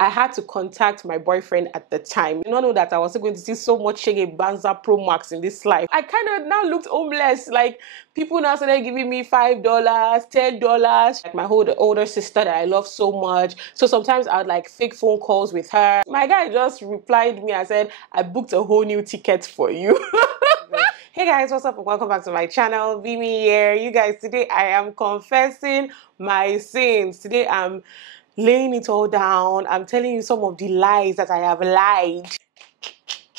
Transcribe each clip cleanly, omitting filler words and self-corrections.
I had to contact my boyfriend at the time. I did not know that I was going to see so much Shege Banza Pro Max in this life. I kind of now looked homeless. Like, people now started giving me $5, $10. Like my older sister that I love so much. So sometimes I would like fake phone calls with her. My guy just replied me and said, I booked a whole new ticket for you. Hey guys, what's up and welcome back to my channel. Bemi here. You guys, today I am confessing my sins. Today I'm laying it all down. I'm telling you some of the lies that I have lied.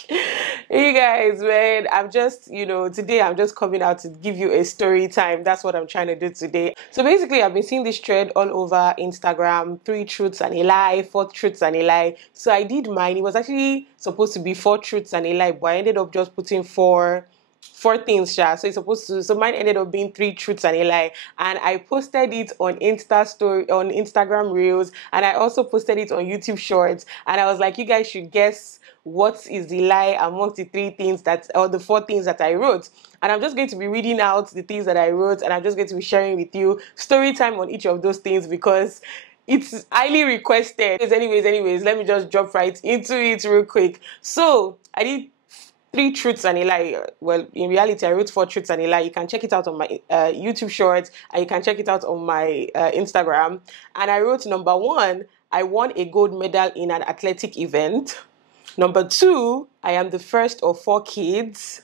You guys, man, I'm just, today I'm just coming out to give you a story time. That's what I'm trying to do today. So basically, I've been seeing this trend all over Instagram, 3 truths and a lie, 4 truths and a lie. So I did mine. It was actually supposed to be 4 truths and a lie, but I ended up just putting four things, so it's supposed to, so mine ended up being 3 truths and a lie, and I posted it on Instagram Reels, and I also posted it on YouTube Shorts, and I was like, you guys should guess what is the lie amongst the 3 things or the 4 things that I wrote. And I'm just going to be reading out the things that I wrote, and I'm just going to be sharing with you story time on each of those things because it's highly requested. Anyways, let me just jump right into it real quick. So I did 3 truths and a lie. Well, in reality, I wrote 4 truths and a lie. You can check it out on my YouTube Shorts, and you can check it out on my Instagram. And I wrote number 1, I won a gold medal in an athletic event. Number 2, I am the first of 4 kids.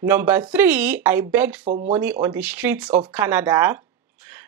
Number 3, I begged for money on the streets of Canada.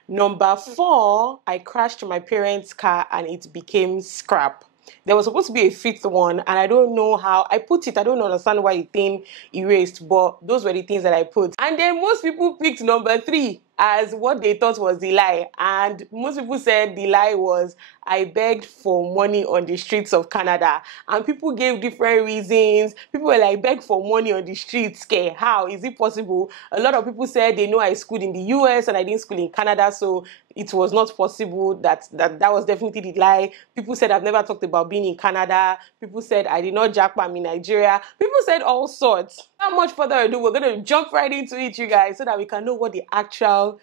Number 4, I crashed my parents' car and it became scrap. There was supposed to be a 5th one, and I don't know how I put it. I don't understand why the thing erased, but those were the things that I put. And then most people picked number 3 as what they thought was the lie. And most people said the lie was, I begged for money on the streets of Canada. And people gave different reasons. People were like, beg for money on the streets. Okay, how is it possible? A lot of people said they know I schooled in the US and I didn't school in Canada, so it was not possible. That was definitely the lie. People said I've never talked about being in Canada. People said I did not jackpot in Nigeria. People said all sorts. Without much further ado, we're going to jump right into it, you guys, so that we can know what the actual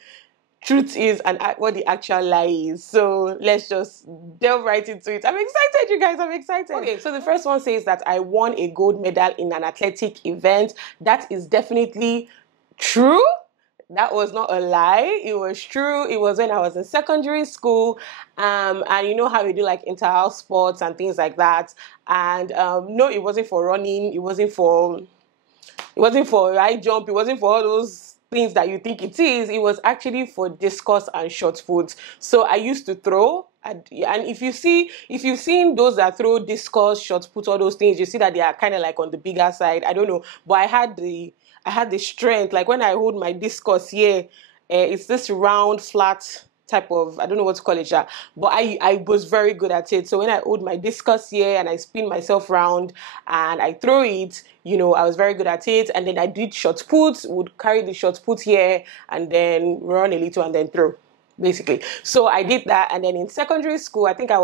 truth is and what the actual lie is. So let's just delve right into it. I'm excited, you guys. I'm excited. Okay, so the first one says that I won a gold medal in an athletic event. That is definitely true. That was not a lie. It was true. It was when I was in secondary school, and you know how we do like inter-house sports and things like that. And no, it wasn't for running. It wasn't for high jump. It wasn't for all those things that you think it is. It was actually for discus and shot put. So I used to throw. And if you've seen those that throw discus, shot put, all those things, you see that they are kind of like on the bigger side. I don't know, but I had the strength. Like when I hold my discus here, it's this round, flat type of, I don't know what to call it, but I was very good at it. So when I hold my discus here and I spin myself round and I throw it, I was very good at it. And then I did shot put, would carry the shot put here and then run a little and then throw, basically. So I did that. And then in secondary school, I think I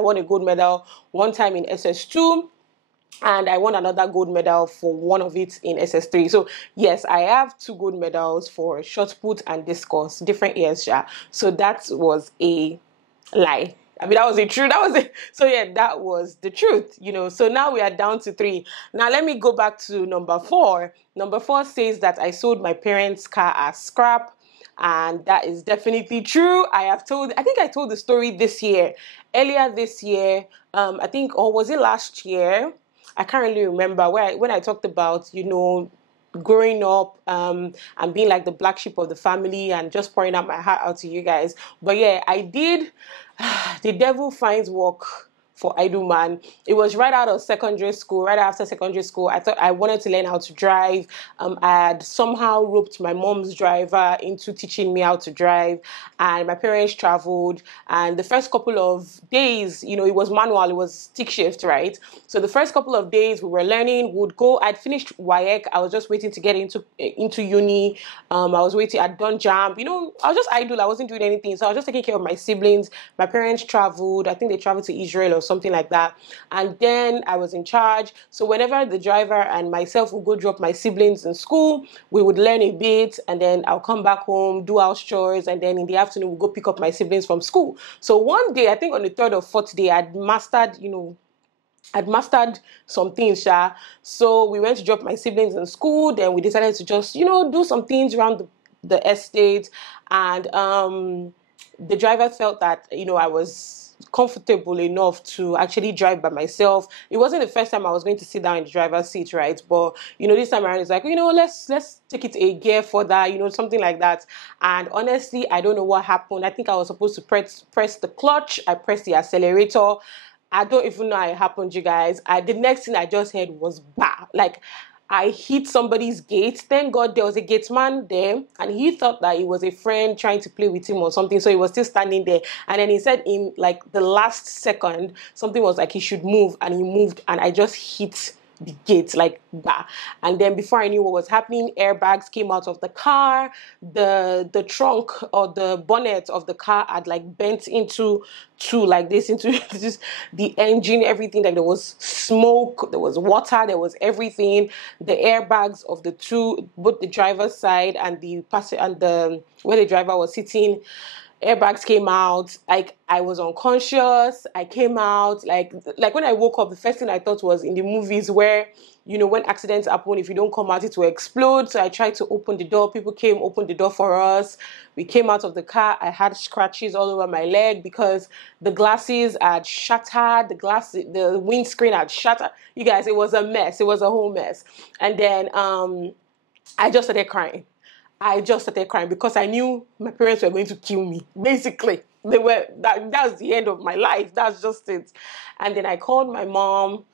won a gold medal one time in SS2. And I won another gold medal for one of it in SS3. So yes, I have 2 gold medals for shot put and discus, different years. So that was a lie. I mean, that was the truth. That was it. So yeah, that was the truth, So now we are down to 3. Now let me go back to number 4. Number 4 says that I sold my parents' car as scrap. And that is definitely true. I think I told the story earlier this year. I think, or was it last year? I can't really remember when I talked about, growing up and being like the black sheep of the family and just pouring out my heart out to you guys. But yeah, I did. The devil finds work for idle man. It was right out of secondary school, right after secondary school. I thought I wanted to learn how to drive. I had somehow roped my mom's driver into teaching me how to drive, and my parents traveled. And the first couple of days, it was manual, it was stick shift, right? So the first couple of days we were learning, I'd finished WAEC, I was just waiting to get into uni. I'd done JAMB, I was just idle, I wasn't doing anything. So I was just taking care of my siblings. My parents traveled, I think they traveled to Israel or something like that. And then I was in charge. So whenever the driver and myself would go drop my siblings in school, we would learn a bit, and then I'll come back home, do house chores, and then in the afternoon we'll go pick up my siblings from school. So one day, I think on the third or fourth day, I'd mastered some things, Sha. So we went to drop my siblings in school. Then we decided to just, do some things around the estate. And the driver felt that, I was comfortable enough to actually drive by myself. It wasn't the first time I was going to sit down in the driver's seat, right? But, this time around, it's like, let's take it a gear further, something like that. And honestly, I don't know what happened. I think I was supposed to press the clutch. I pressed the accelerator. I don't even know how it happened, you guys. The next thing I just heard was bah. Like, I hit somebody's gate. Thank God there was a gate man there, and he thought that it was a friend trying to play with him or something, so he was still standing there. And then he said in like the last second, something was like he should move, and he moved, and I just hit the gate like that. And then before I knew what was happening, airbags came out of the car. The trunk or the bonnet of the car had like bent into just the engine, everything. Like there was smoke, there was water, there was everything. The airbags of the two, both the driver's side and the passenger and the where the driver was sitting, airbags came out. Like I was unconscious. I came out like when I woke up, the first thing I thought was in the movies where when accidents happen, if you don't come out, it will explode. So I tried to open the door. People came, opened the door for us. We came out of the car. I had scratches all over my leg because the glasses had shattered. The windscreen had shattered. You guys, it was a mess. It was a whole mess. And then I just started crying. Because I knew my parents were going to kill me. Basically, that was the end of my life. That's just it. And then I called my mom.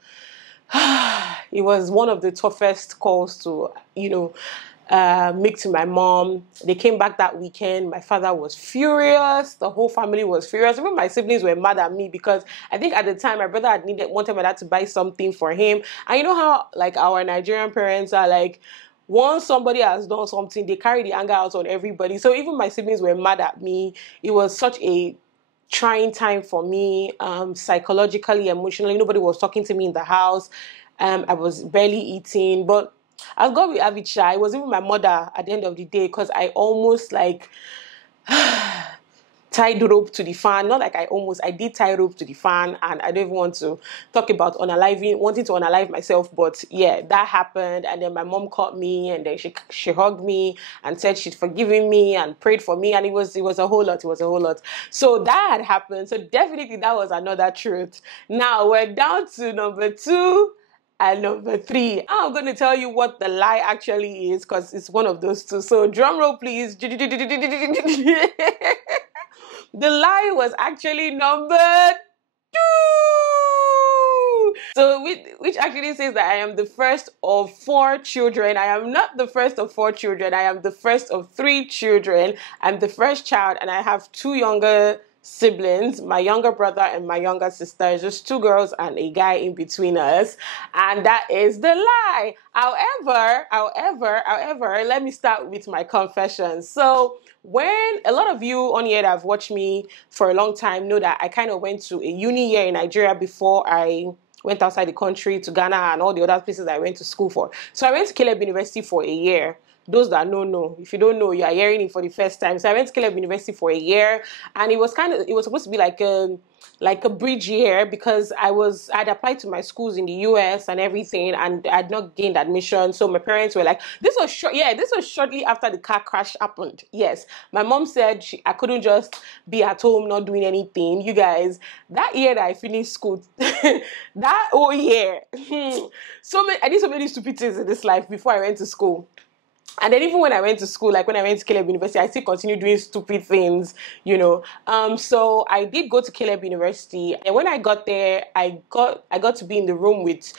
It was one of the toughest calls to, make to my mom. They came back that weekend. My father was furious. The whole family was furious. Even my siblings were mad at me because I think at the time my brother had wanted my dad to buy something for him. And you know how like our Nigerian parents are like, once somebody has done something, they carry the anger out on everybody. So even my siblings were mad at me. It was such a trying time for me, psychologically, emotionally. Nobody was talking to me in the house. I was barely eating. But as God will have it, it was even my mother at the end of the day, because I almost like tied rope to the fan. Not like I did tie rope to the fan, and I don't even want to talk about wanting to unalive myself, but yeah, that happened. And then my mom caught me, and then she hugged me and said she'd forgiven me and prayed for me, and it was a whole lot. So that had happened. So definitely that was another truth. Now we're down to number 2 and number 3. I'm going to tell you what the lie actually is, because it's one of those two. So drum roll, please. The lie was actually number 2. So which actually says that I am the first of 4 children. I am not the first of 4 children. I am the first of 3 children. I'm the first child, and I have 2 younger siblings, my younger brother and my younger sister. Just 2 girls and a guy in between us, and that is the lie. However, let me start with my confession. So when a lot of you on here that have watched me for a long time know that I kind of went to a uni year in Nigeria before I went outside the country to Ghana and all the other places I went to school for. So I went to Caleb University for a year. Those that don't know, if you don't know, you are hearing it for the first time. So I went to Caleb University for a year, and it was supposed to be like a bridge year, because I'd applied to my schools in the US and everything, and I'd not gained admission. So my parents were like, this was shortly after the car crash happened. Yes, my mom said I couldn't just be at home not doing anything. You guys, that year that I finished school, that whole year, I did so many stupid things in this life before I went to school. And then even when I went to school, like when I went to Caleb University, I still continued doing stupid things, So I did go to Caleb University. And when I got there, I got to be in the room with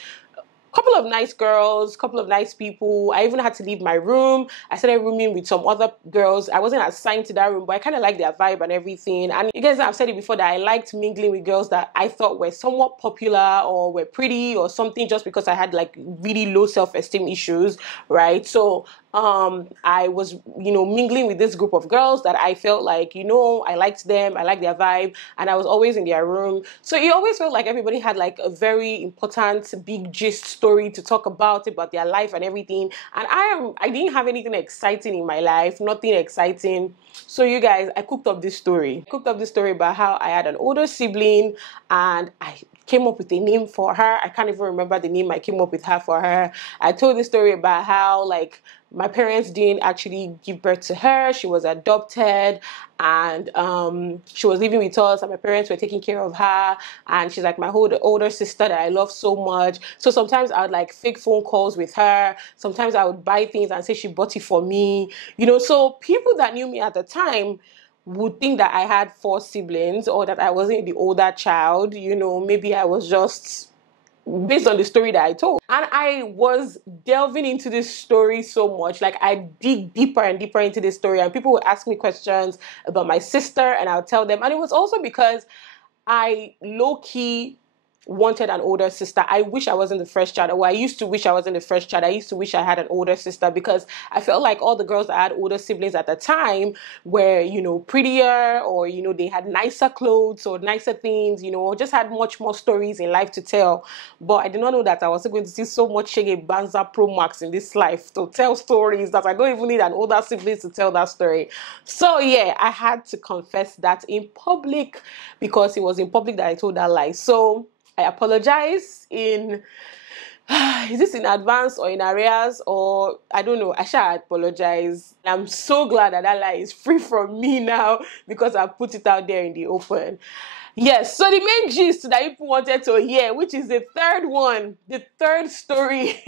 couple of nice girls, couple of nice people. I even had to leave my room. I started rooming with some other girls. I wasn't assigned to that room, but I kind of liked their vibe and everything. And you guys know, I've said it before, that I liked mingling with girls that I thought were somewhat popular or were pretty or something, just because I had like really low self-esteem issues, right? So I was, mingling with this group of girls that I felt like, I liked them, I liked their vibe, and I was always in their room. So it always felt like everybody had like a very important, big gist story to talk about their life and everything. And I didn't have anything exciting in my life, nothing exciting. So you guys, I cooked up this story. I cooked up this story about how I had an older sibling and I came up with a name for her. I can't even remember the name I came up with her for her. I told this story about how like my parents didn't actually give birth to her. She was adopted and she was living with us and my parents were taking care of her. And she's like my older sister that I love so much. So sometimes I would like fake phone calls with her. Sometimes I would buy things and say she bought it for me. So people that knew me at the time would think that I had 4 siblings or that I wasn't the older child. Maybe I was just based on the story that I told. And I was delving into this story so much. Like I dig deeper and deeper into this story and people would ask me questions about my sister and I'll tell them. And it was also because I low-key wanted an older sister. I wish I wasn't the first child. Or I used to wish I wasn't the first child. I used to wish I had an older sister because I felt like all the girls that had older siblings at the time were, prettier or, they had nicer clothes or nicer things, or just had much more stories in life to tell. But I did not know that I was going to see so much Shege Banza Pro Max in this life to tell stories that I don't even need an older sibling to tell that story. So yeah, I had to confess that in public because it was in public that I told that lie. So I apologize is this in advance or in arrears or I don't know. I shall apologize. I'm so glad that lie is free from me now because I put it out there in the open. Yes, so the main gist that people wanted to hear, which is the third one, the third story,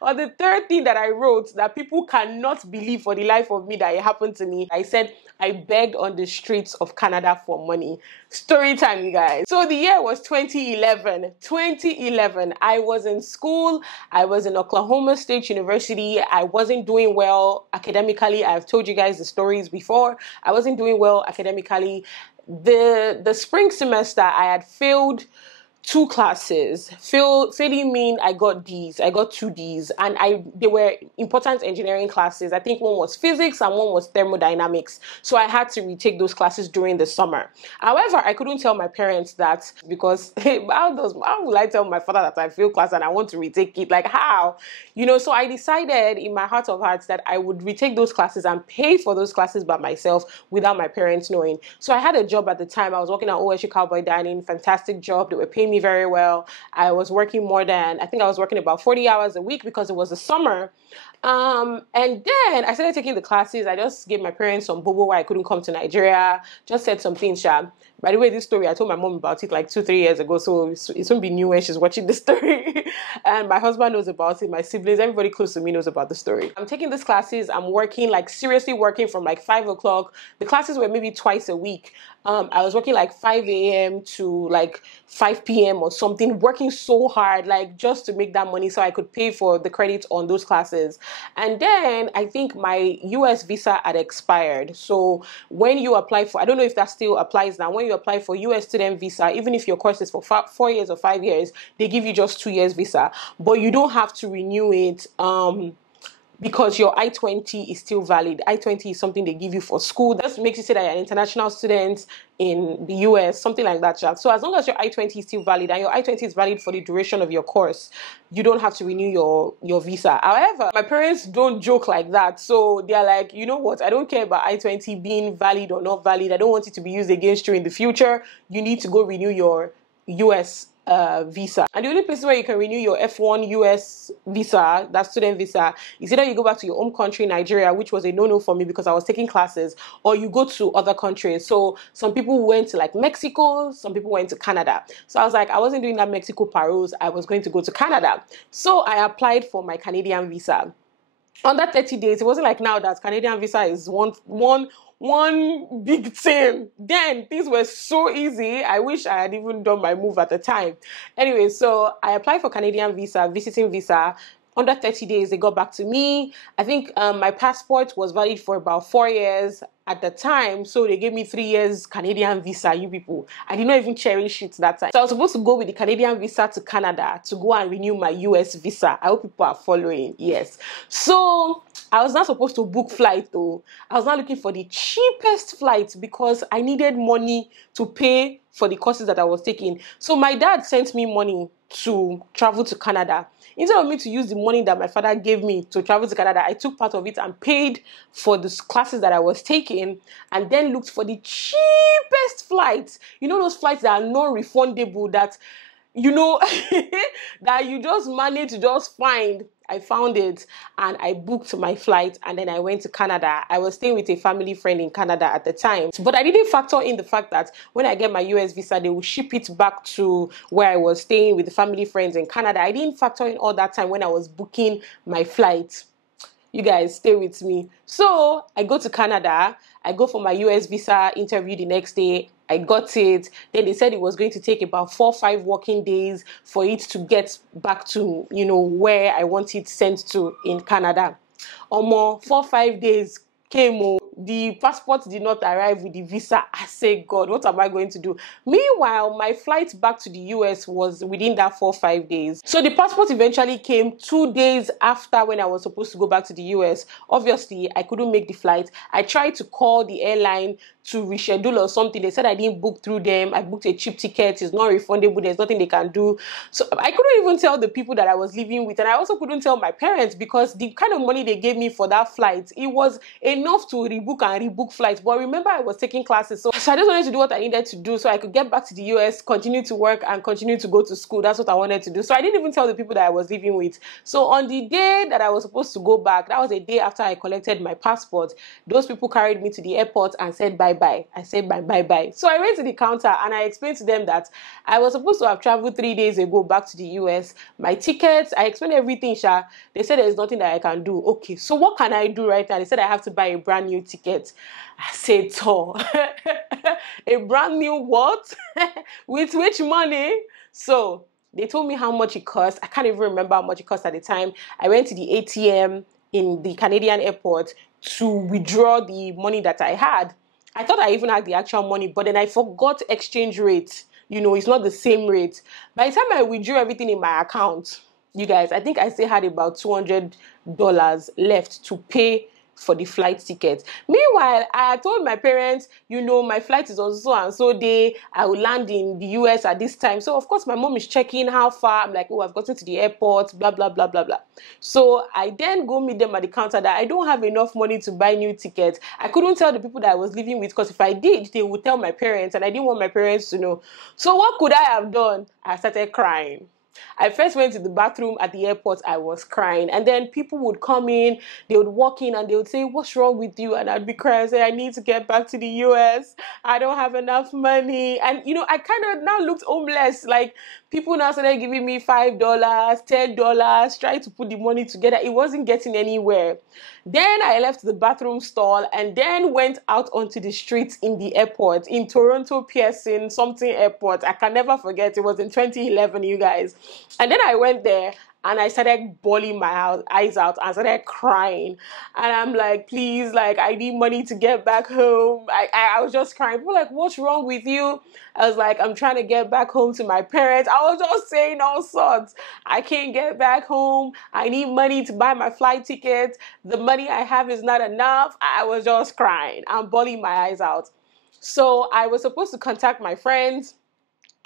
or the third thing that I wrote that people cannot believe for the life of me that it happened to me. I said, I begged on the streets of Canada for money. Story time, you guys. So the year was 2011. 2011, I was in school. I was in Oklahoma State University. I wasn't doing well academically. I've told you guys the stories before. I wasn't doing well academically. The spring semester I had failed 2 classes. Failing mean I got D's. I got 2 D's and they were important engineering classes. I think one was physics and one was thermodynamics. So I had to retake those classes during the summer. However, I couldn't tell my parents that because hey, how will I tell my father that I failed class and I want to retake it? Like how? So I decided in my heart of hearts that I would retake those classes and pay for those classes by myself without my parents knowing. So I had a job at the time. I was working at OSU Cowboy Dining, fantastic job. They were paying me very well. I was working I think I was working about 40 hours a week because it was the summer. And then I started taking the classes. I just gave my parents some bobo why I couldn't come to Nigeria. Just said some things, Sha. By the way, this story, I told my mom about it like 2-3 years ago, so it won't be new when she's watching this story. And my husband knows about it, my siblings, everybody close to me knows about the story. I'm taking these classes, I'm working, like seriously working from like 5 o'clock. The classes were maybe twice a week. I was working like 5 a.m. to like 5 p.m. or something, working so hard, like just to make that money so I could pay for the credits on those classes. And then I think my US visa had expired. So when you apply for, I don't know if that still applies now, when you apply for US student visa, even if your course is for 4 years or 5 years, they give you just 2 years visa, but you don't have to renew it. Because your I-20 is still valid. I-20 is something they give you for school. That makes you say that you're an international student in the US, something like that. So as long as your I-20 is still valid and your I-20 is valid for the duration of your course, you don't have to renew your visa. However, my parents don't joke like that. So they're like, you know what? I don't care about I-20 being valid or not valid. I don't want it to be used against you in the future. You need to go renew your US visa. And the only place where you can renew your F1 US visa, that student visa, is either you go back to your home country, Nigeria, which was a no-no for me because I was taking classes, or you go to other countries. So some people went to like Mexico, some people went to Canada. So I was like, I wasn't doing that Mexico paroles, I was going to go to Canada. So I applied for my Canadian visa. Under 30 days, it wasn't like now that Canadian visa is one big thing. Then things were so easy. I wish I had even done my move at the time. Anyway, so I applied for Canadian visa, visiting visa. under 30 days, they got back to me. I think my passport was valid for about 4 years at the time. So they gave me 3 years Canadian visa, you people. I did not even cherish it that time. So I was supposed to go with the Canadian visa to Canada to go and renew my US visa. I hope people are following. Yes. So I was not supposed to book flight though. I was not looking for the cheapest flight because I needed money to pay for the courses that I was taking. So my dad sent me money to travel to Canada. Instead of me to use the money that my father gave me to travel to Canada, I took part of it and paid for the classes that I was taking and then looked for the cheapest flights. You know those flights that are non-refundable, that, you know, that you just manage to just find. I found it and I booked my flight and then I went to Canada. I was staying with a family friend in Canada at the time. But I didn't factor in the fact that when I get my US visa, they will ship it back to where I was staying with the family friends in Canada. I didn't factor in all that time when I was booking my flight. You guys, stay with me. So I go to Canada. I go for my US visa interview the next day. I got it. Then they said it was going to take about 4 or 5 working days for it to get back to, you know, where I want it sent to in Canada. Almost 4 or 5 days came. The passport did not arrive with the visa. I say, God, what am I going to do? Meanwhile, my flight back to the US was within that 4 or 5 days. So the passport eventually came 2 days after when I was supposed to go back to the US. Obviously, I couldn't make the flight. I tried to call the airline to reschedule or something. They said I didn't book through them. I booked a cheap ticket. It's not refundable. There's nothing they can do. So I couldn't even tell the people that I was living with. And I also couldn't tell my parents because the kind of money they gave me for that flight, it was enough to rebook and rebook flights. But remember, I was taking classes. So I just wanted to do what I needed to do so I could get back to the US, continue to work and continue to go to school. That's what I wanted to do. So I didn't even tell the people that I was living with. So on the day that I was supposed to go back, that was a day after I collected my passport, those people carried me to the airport and said bye-bye. I said bye-bye. So I went to the counter and I explained to them that I was supposed to have traveled 3 days ago back to the US. My tickets, I explained everything, Sha. They said there's nothing that I can do. Okay, so what can I do right now? They said I have to buy a brand new ticket. I said, oh, a brand new what? With which money? So they told me how much it cost. I can't even remember how much it cost at the time. I went to the ATM in the Canadian airport to withdraw the money that I had. I thought I even had the actual money, but then I forgot exchange rate. You know, it's not the same rate. By the time I withdrew everything in my account, you guys, I think I still had about $200 left to pay for the flight ticket. Meanwhile, I told my parents, you know, my flight is on so and so day. I will land in the US at this time. So of course my mom is checking how far. I'm like, oh, I've gotten to the airport, blah, blah, blah, blah, blah. So I then go meet them at the counter that I don't have enough money to buy new tickets. I couldn't tell the people that I was living with because if I did, they would tell my parents and I didn't want my parents to know. So what could I have done? I started crying. I first went to the bathroom at the airport. I was crying. And then people would come in, they would walk in and they would say, what's wrong with you? And I'd be crying, say, I need to get back to the US. I don't have enough money. And, you know, I kind of now looked homeless. Like, people now started giving me $5, $10, trying to put the money together. It wasn't getting anywhere. Then I left the bathroom stall and then went out onto the streets in the airport, in Toronto Pearson, something airport. I can never forget. It was in 2011, you guys. And then I went there and I started bawling my eyes out and started crying. And I'm like, please, like, I need money to get back home. I was just crying. People were like, what's wrong with you? I was like, I'm trying to get back home to my parents. I was just saying all sorts. I can't get back home. I need money to buy my flight ticket. The money I have is not enough. I was just crying. I'm bawling my eyes out. So I was supposed to contact my friends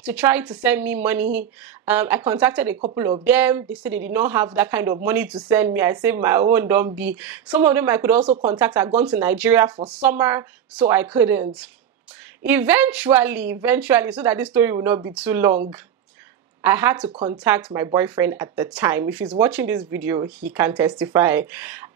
to try to send me money. I contacted a couple of them. They said they did not have that kind of money to send me. I said my own don't be. Some of them I could also contact. I'd gone to Nigeria for summer, so I couldn't. Eventually, so that this story will not be too long, I had to contact my boyfriend at the time. If he's watching this video, he can testify.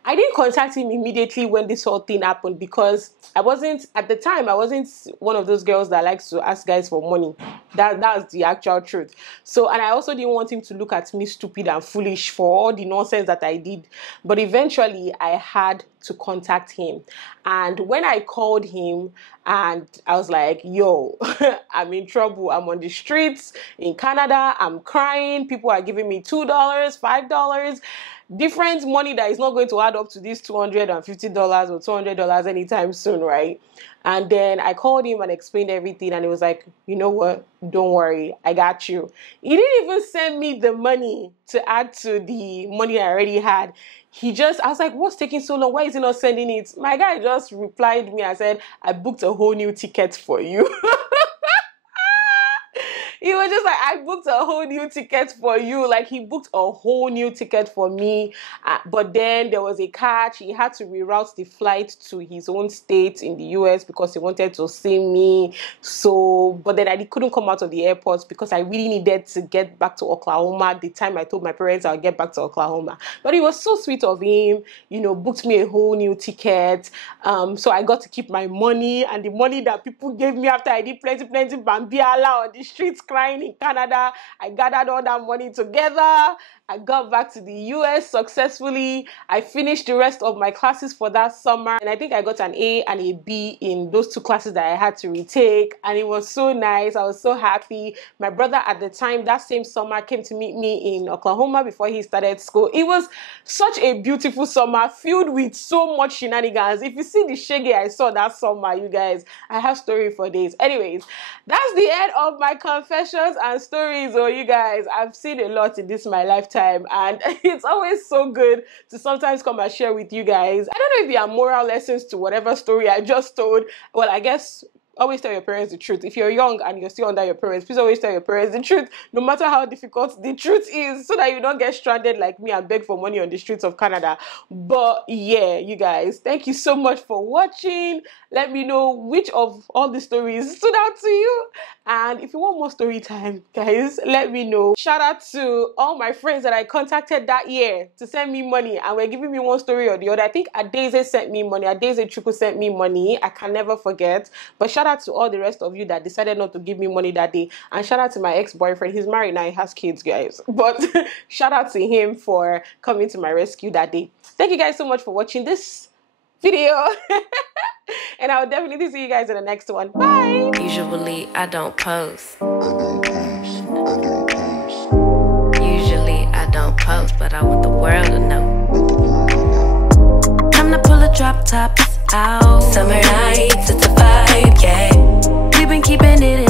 I didn't contact him immediately when this whole thing happened because at the time, I wasn't one of those girls that likes to ask guys for money. That's the actual truth. So, and I also didn't want him to look at me stupid and foolish for all the nonsense that I did. But eventually, I had to contact him. And when I called him and I was like, yo, I'm in trouble. I'm on the streets in Canada. I'm crying. People are giving me $2, $5, different money that is not going to add up to this $250 or $200 anytime soon, right? And then I called him and explained everything, and he was like, you know what? Don't worry, I got you. He didn't even send me the money to add to the money I already had. I was like, what's taking so long? Why is he not sending it? My guy just replied me and said, I booked a whole new ticket for you. He was just like, I booked a whole new ticket for you. Like, he booked a whole new ticket for me. But then there was a catch. He had to reroute the flight to his own state in the US because he wanted to see me. But then I couldn't come out of the airport because I really needed to get back to Oklahoma the time I told my parents I'll get back to Oklahoma. But it was so sweet of him, booked me a whole new ticket. So I got to keep my money, and the money that people gave me after I did plenty bambiala on the streets crying in Canada. I gathered all that money together. I got back to the US successfully. I finished the rest of my classes for that summer, and I think I got an A and a B in those 2 classes that I had to retake, and it was so nice. I was so happy. My brother at the time, that same summer, came to meet me in Oklahoma before he started school. It was such a beautiful summer filled with so much shenanigans. If you see the shege I saw that summer, you guys, I have story for days. Anyways, that's the end of my confessions and stories. Oh, you guys, I've seen a lot in this my lifetime, and it's always so good to sometimes come and share with you guys. I don't know if there are moral lessons to whatever story I just told. Well, I guess always tell your parents the truth. If you're young and you're still under your parents, please always tell your parents the truth, no matter how difficult the truth is, so that you don't get stranded like me and beg for money on the streets of Canada. But yeah, you guys, thank you so much for watching. Let me know which of all the stories stood out to you. And if you want more story time, guys, let me know. Shout out to all my friends that I contacted that year to send me money, and were giving me one story or the other. I think Adeze sent me money. Adeze Chuku sent me money. I can never forget. But shout out to all the rest of you that decided not to give me money that day. And shout out to my ex-boyfriend. He's married now. He has kids, guys. But shout out to him for coming to my rescue that day. Thank you guys so much for watching this video. And I will definitely see you guys in the next one. Bye. Usually I don't post. Usually I don't post, but I want the world to know. Time to pull a drop top out. Summer nights, it's a vibe, yeah. We've been keeping it in